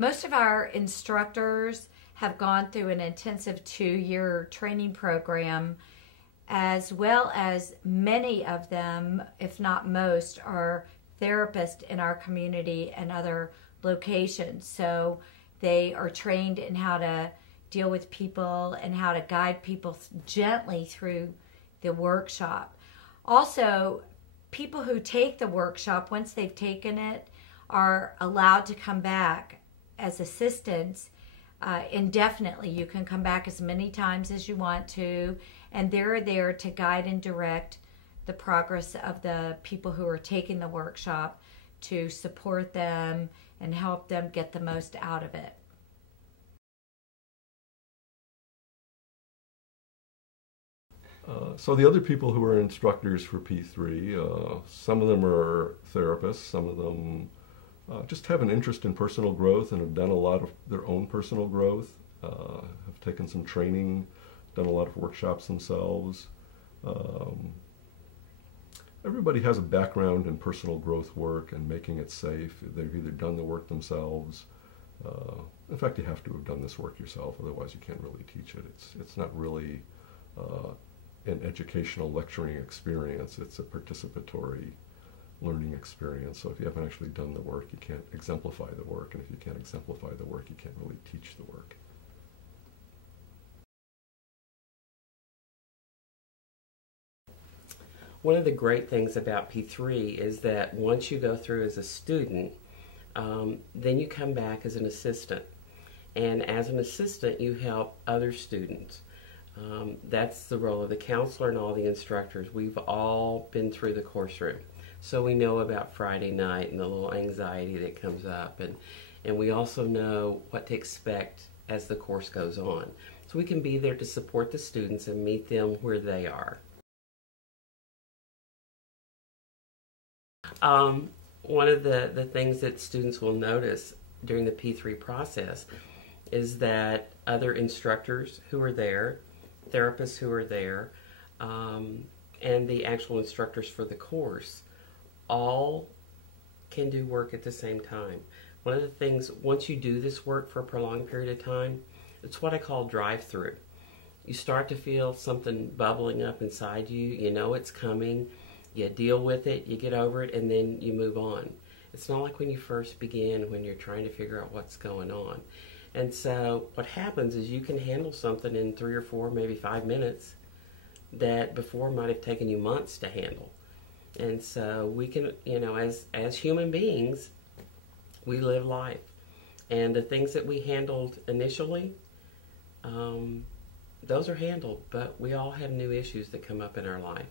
Most of our instructors have gone through an intensive 2-year training program, as well as many of them, if not most, are therapists in our community and other locations. So they are trained in how to deal with people and how to guide people gently through the workshop. Also, people who take the workshop, once they've taken it, are allowed to come back as assistants indefinitely. You can come back as many times as you want to, and they're there to guide and direct the progress of the people who are taking the workshop, to support them and help them get the most out of it. So the other people who are instructors for P3, some of them are therapists, some of them just have an interest in personal growth and have done a lot of their own personal growth, have taken some training, done a lot of workshops themselves. Everybody has a background in personal growth work and making it safe. They've either done the work themselves. In fact, you have to have done this work yourself, otherwise you can't really teach it. It's not really an educational lecturing experience. It's a participatory learning experience. So if you haven't actually done the work, you can't exemplify the work. And if you can't exemplify the work, you can't really teach the work. One of the great things about P3 is that once you go through as a student, then you come back as an assistant. And as an assistant, you help other students. That's the role of the counselor and all the instructors. We've all been through the course room, so we know about Friday night and the little anxiety that comes up, and we also know what to expect as the course goes on. So we can be there to support the students and meet them where they are. One of the things that students will notice during the P3 process is that other instructors who are there, therapists who are there, and the actual instructors for the course all can do work at the same time. One of the things, once you do this work for a prolonged period of time, it's what I call drive-through. You start to feel something bubbling up inside you. You know it's coming. You deal with it, you get over it, and then you move on. It's not like when you first begin, when you're trying to figure out what's going on. And so what happens is you can handle something in 3 or 4, maybe 5 minutes that before might have taken you months to handle. And so we can, you know, as human beings, we live life. And the things that we handled initially, those are handled, but we all have new issues that come up in our life.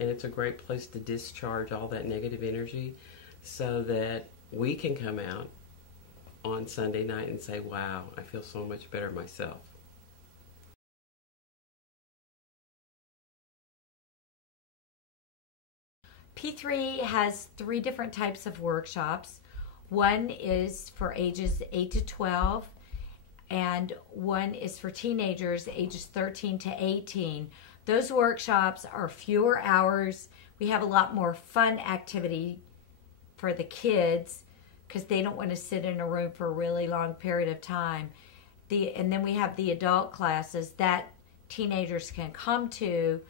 And it's a great place to discharge all that negative energy so that we can come out on Sunday night and say, wow, I feel so much better myself. P3 has 3 different types of workshops. One is for ages 8 to 12, and one is for teenagers ages 13 to 18. Those workshops are fewer hours. We have a lot more fun activity for the kids because they don't want to sit in a room for a really long period of time. And then we have the adult classes that teenagers can come to,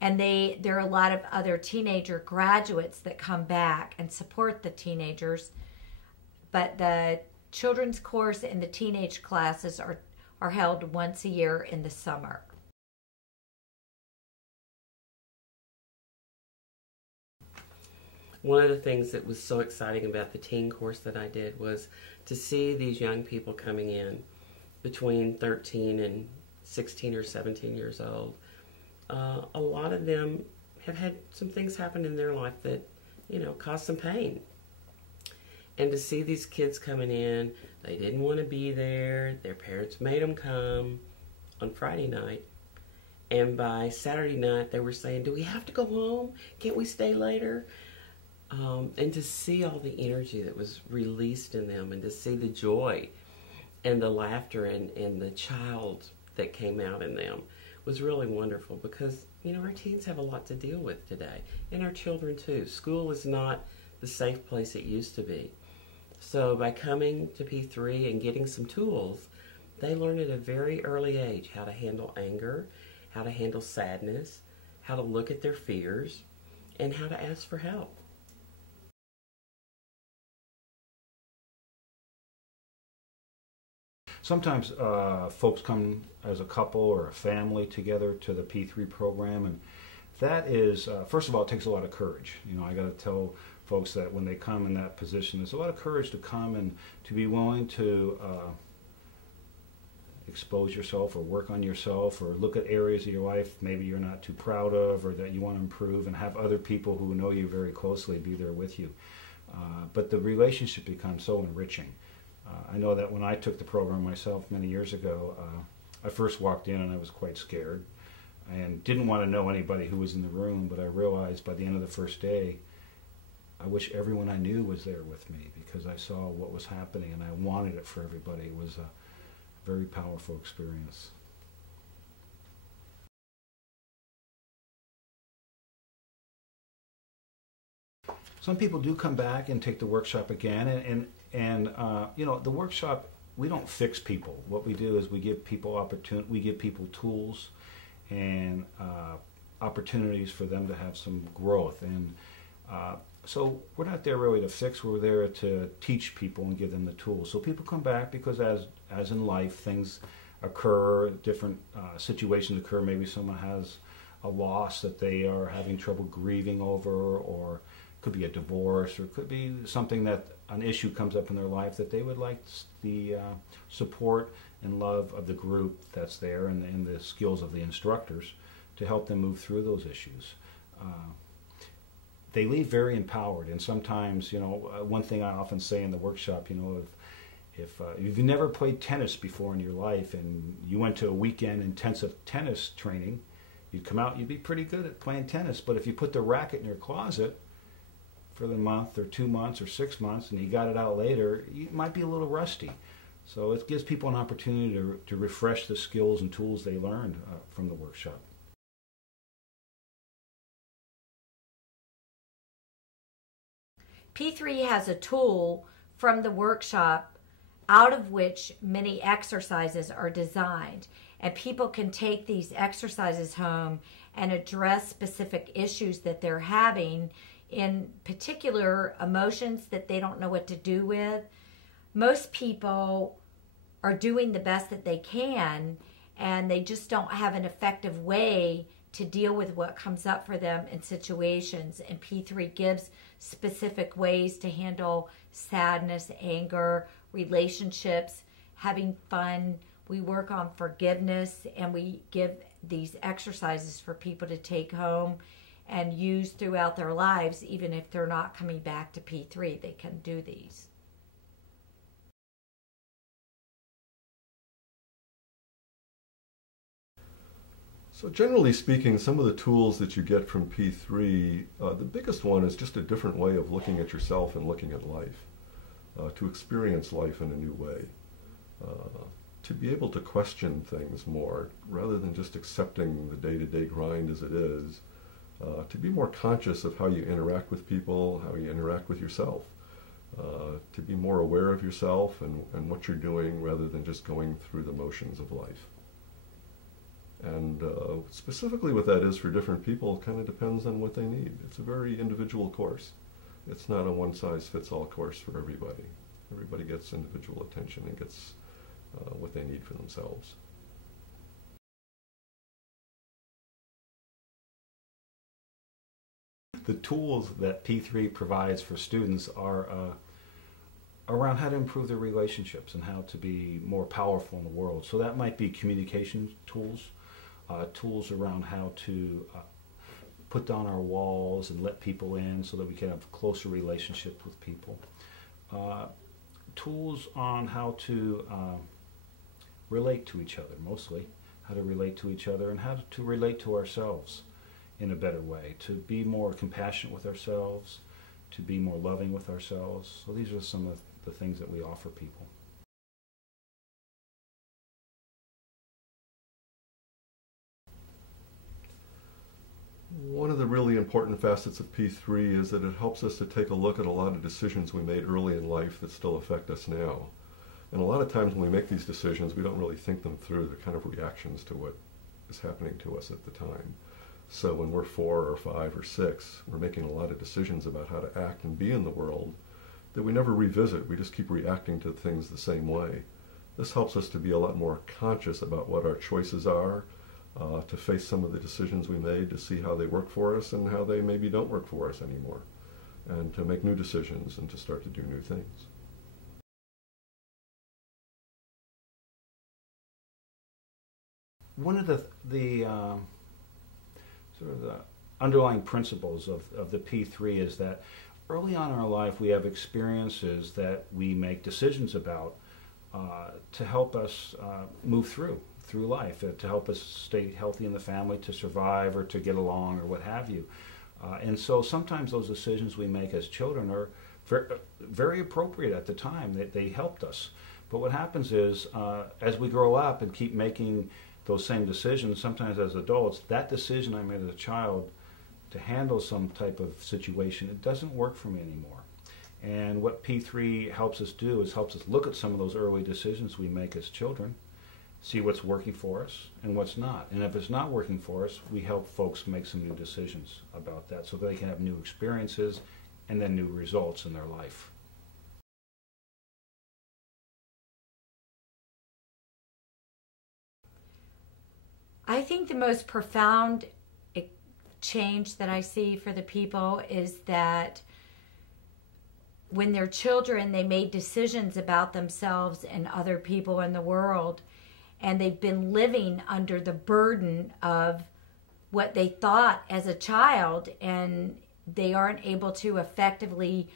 and there are a lot of other teenager graduates that come back and support the teenagers. But the children's course and the teenage classes are held once a year in the summer. One of the things that was so exciting about the teen course that I did was to see these young people coming in between 13 and 16 or 17 years old. A lot of them have had some things happen in their life that, you know, caused some pain. And to see these kids coming in, they didn't want to be there. Their parents made them come on Friday night. And by Saturday night, they were saying, do we have to go home? Can't we stay later? And to see all the energy that was released in them, and to see the joy and the laughter and the child that came out in them was really wonderful, because, you know, our teens have a lot to deal with today, and our children too. School is not the safe place it used to be. So by coming to P3 and getting some tools, they learn at a very early age how to handle anger, how to handle sadness, how to look at their fears, and how to ask for help. Sometimes folks come as a couple or a family together to the P3 program, and that is, first of all, it takes a lot of courage. You know, I got to tell folks that when they come in that position, there's a lot of courage to come and to be willing to expose yourself or work on yourself or look at areas of your life maybe you're not too proud of or that you want to improve, and have other people who know you very closely be there with you. But the relationship becomes so enriching. I know that when I took the program myself many years ago, I first walked in and I was quite scared and didn't want to know anybody who was in the room, but I realized by the end of the first day, I wish everyone I knew was there with me, because I saw what was happening and I wanted it for everybody. It was a very powerful experience. Some people do come back and take the workshop again, and you know, the workshop, we don't fix people. What we do is we give people tools and opportunities for them to have some growth. And so we're not there really to fix. We're there to teach people and give them the tools. So people come back because, as in life, things occur, different situations occur. Maybe someone has a loss that they are having trouble grieving over, or it could be a divorce, or it could be something that an issue comes up in their life that they would like the support and love of the group that's there, and the skills of the instructors to help them move through those issues. They leave very empowered, and sometimes, you know, one thing I often say in the workshop, you know, if you've never played tennis before in your life and you went to a weekend intensive tennis training, you'd come out, you'd be pretty good at playing tennis. But if you put the racket in your closet for the month or 2 months or 6 months and you got it out later, you might be a little rusty. So it gives people an opportunity to refresh the skills and tools they learned from the workshop. P3 has a tool from the workshop out of which many exercises are designed, and people can take these exercises home and address specific issues that they're having, in particular emotions that they don't know what to do with. Most people are doing the best that they can, and they just don't have an effective way to deal with what comes up for them in situations. And P3 gives specific ways to handle sadness, anger, relationships, having fun. We work on forgiveness, and we give these exercises for people to take home and use throughout their lives. Even if they're not coming back to P3, they can do these. So generally speaking, some of the tools that you get from P3, the biggest one is just a different way of looking at yourself and looking at life, to experience life in a new way, to be able to question things more, rather than just accepting the day-to-day grind as it is, to be more conscious of how you interact with people, how you interact with yourself, to be more aware of yourself and what you're doing, rather than just going through the motions of life. And specifically what that is for different people kind of depends on what they need. It's a very individual course. It's not a one-size-fits-all course for everybody. Everybody gets individual attention and gets what they need for themselves. The tools that P3 provides for students are around how to improve their relationships and how to be more powerful in the world. So that might be communication tools, tools around how to put down our walls and let people in so that we can have closer relationships with people. Tools on how to relate to each other, mostly how to relate to each other and how to relate to ourselves in a better way, to be more compassionate with ourselves, to be more loving with ourselves. So these are some of the things that we offer people. One of the really important facets of P3 is that it helps us to take a look at a lot of decisions we made early in life that still affect us now. And a lot of times when we make these decisions, we don't really think them through. They're kind of reactions to what is happening to us at the time. So when we're 4 or 5 or 6, we're making a lot of decisions about how to act and be in the world that we never revisit. We just keep reacting to things the same way. This helps us to be a lot more conscious about what our choices are, to face some of the decisions we made, to see how they work for us and how they maybe don't work for us anymore, and to make new decisions and to start to do new things. One of the sort of the underlying principles of the P3 is that early on in our life we have experiences that we make decisions about to help us move through life, to help us stay healthy in the family, to survive or to get along or what have you. And so sometimes those decisions we make as children are very appropriate at the time. They helped us. But what happens is as we grow up and keep making those same decisions, sometimes as adults, that decision I made as a child to handle some type of situation, it doesn't work for me anymore. And what P3 helps us do is helps us look at some of those early decisions we make as children, see what's working for us and what's not. And if it's not working for us, we help folks make some new decisions about that so they can have new experiences and then new results in their life. I think the most profound change that I see for the people is that when they're children, they made decisions about themselves and other people in the world, and they've been living under the burden of what they thought as a child, and they aren't able to effectively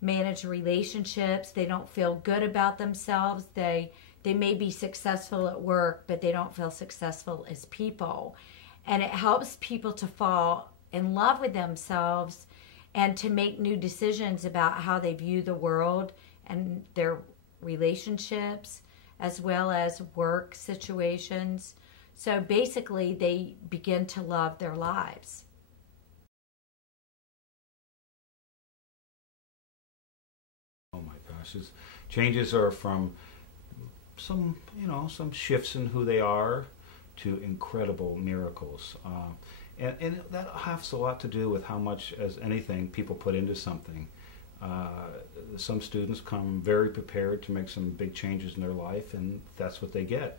manage relationships. They don't feel good about themselves. They may be successful at work, but they don't feel successful as people. And it helps people to fall in love with themselves and to make new decisions about how they view the world and their relationships, as well as work situations. So basically, they begin to love their lives. Oh my gosh, changes are from some shifts in who they are to incredible miracles. And that has a lot to do with how much, as anything, people put into something. Some students come very prepared to make some big changes in their life, and that's what they get.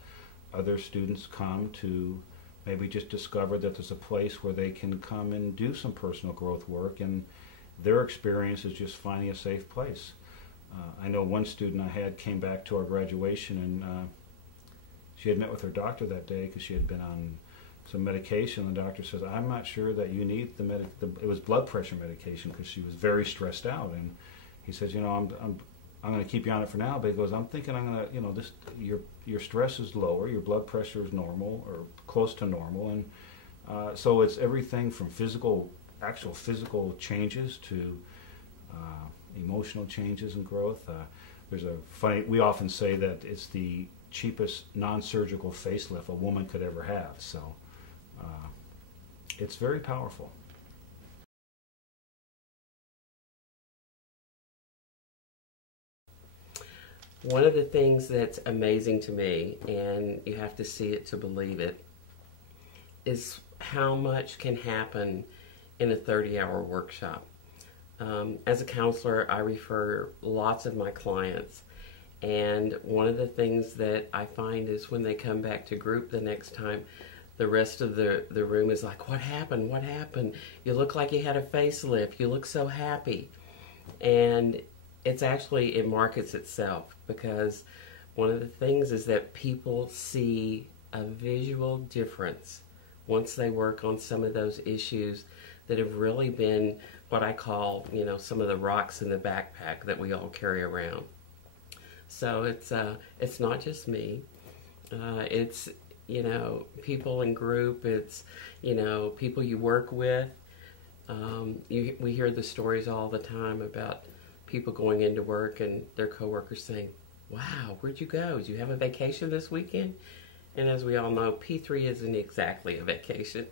Other students come to maybe just discover that there's a place where they can come and do some personal growth work, and their experience is just finding a safe place. I know one student I had came back to our graduation, and she had met with her doctor that day because she had been on some medication. The doctor says, "I'm not sure that you need it was blood pressure medication," because she was very stressed out. And he says, "I'm going to keep you on it for now." But he goes, "I'm thinking I'm going to, your stress is lower, your blood pressure is normal or close to normal, and so it's everything from actual physical changes to emotional changes and growth." We often say that it's the cheapest non-surgical facelift a woman could ever have. So it's very powerful. One of the things that's amazing to me, and you have to see it to believe it, is how much can happen in a 30-hour workshop. As a counselor, I refer lots of my clients, and one of the things that I find is when they come back to group the next time, the rest of the room is like, "What happened? What happened? You look like you had a facelift. You look so happy." And it markets itself, because one of the things is that people see a visual difference once they work on some of those issues that have really been what I call, some of the rocks in the backpack that we all carry around. So it's not just me. It's, people in group. It's, people you work with. We hear the stories all the time about people going into work and their coworkers saying, "Wow, where'd you go? Did you have a vacation this weekend?" And as we all know, P3 isn't exactly a vacation.